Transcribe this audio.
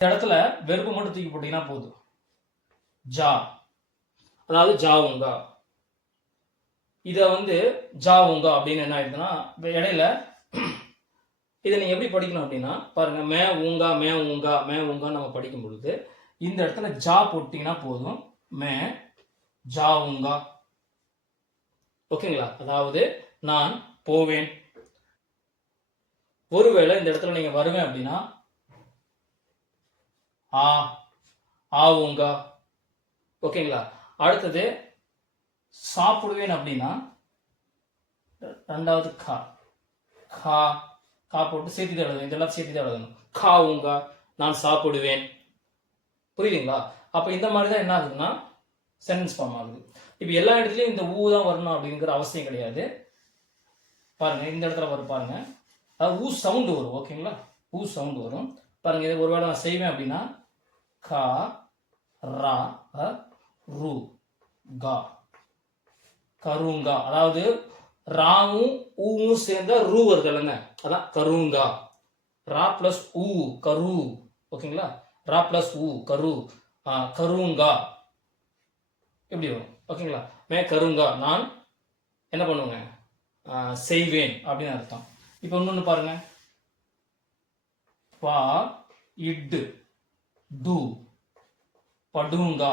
இந்த இடத்துல வெறுப்பு மட்டும் தூக்கி போட்டீங்கன்னா போதும். ஜா. அதாவது ஜாவுங்கா இதை வந்து ஜாவுங்கா அப்படின்னு என்ன ஆயிடுதுன்னா இடையில இதை நீங்கள் எப்படி படிக்கணும் அப்படின்னா பாருங்கள் மே ஊங்கா மே ஊங்கா மே ஊங்கா நம்ம படிக்கும் பொழுது இந்த இடத்துல ஜா போட்டிங்கன்னா போதும். மே ஜா ஊங்கா ஓகேங்களா? அதாவது நான் போவேன். ஒருவேளை இந்த இடத்துல நீங்கள் வருவேன் அப்படின்னா ஆ ஆவுங்கா ஓகேங்களா? அடுத்தது சாப்பிடுவேன் அப்படின்னா ரெண்டாவது கா. கா கா போட்டு சேர்த்து தான் எழுதணும். இதெல்லாம் சேர்த்து தான் எழுதணும். காவுங்கா நான் சாப்பிடுவேன். புரியுதுங்களா? அப்போ இந்த மாதிரி தான் என்ன ஆகுதுன்னா சென்டென்ஸ் ஃபார்ம் ஆகுது. இப்போ எல்லா இடத்துலையும் இந்த ஊ தான் வரணும் அப்படிங்கிற அவசியம் கிடையாது. பாருங்க இந்த இடத்துல வரும் பாருங்க. அது ஊ சவுண்டு வரும் ஓகேங்களா? ஊ சவுண்டு வரும். பாருங்க இதை ஒருவேளை நான் செய்வேன் அப்படின்னா கா ரா ரு கா. கருங்கா. அதாவது ராவும் ஊவும் சேர்ந்த ரூ வருது இல்லைங்க? அதான் கருங்கா. ரா பிளஸ் ஊ கரு. ஓகேங்களா? ரா பிளஸ் ஊ கரு. கருங்கா. எப்படி வரும்? ஓகேங்களா? மே கருங்கா. நான் என்ன பண்ணுவேங்க? செய்வேன் அப்படின்னு அர்த்தம். இப்போ இன்னொன்று பாருங்க. பா இட்டு. दो पढ़ूंगा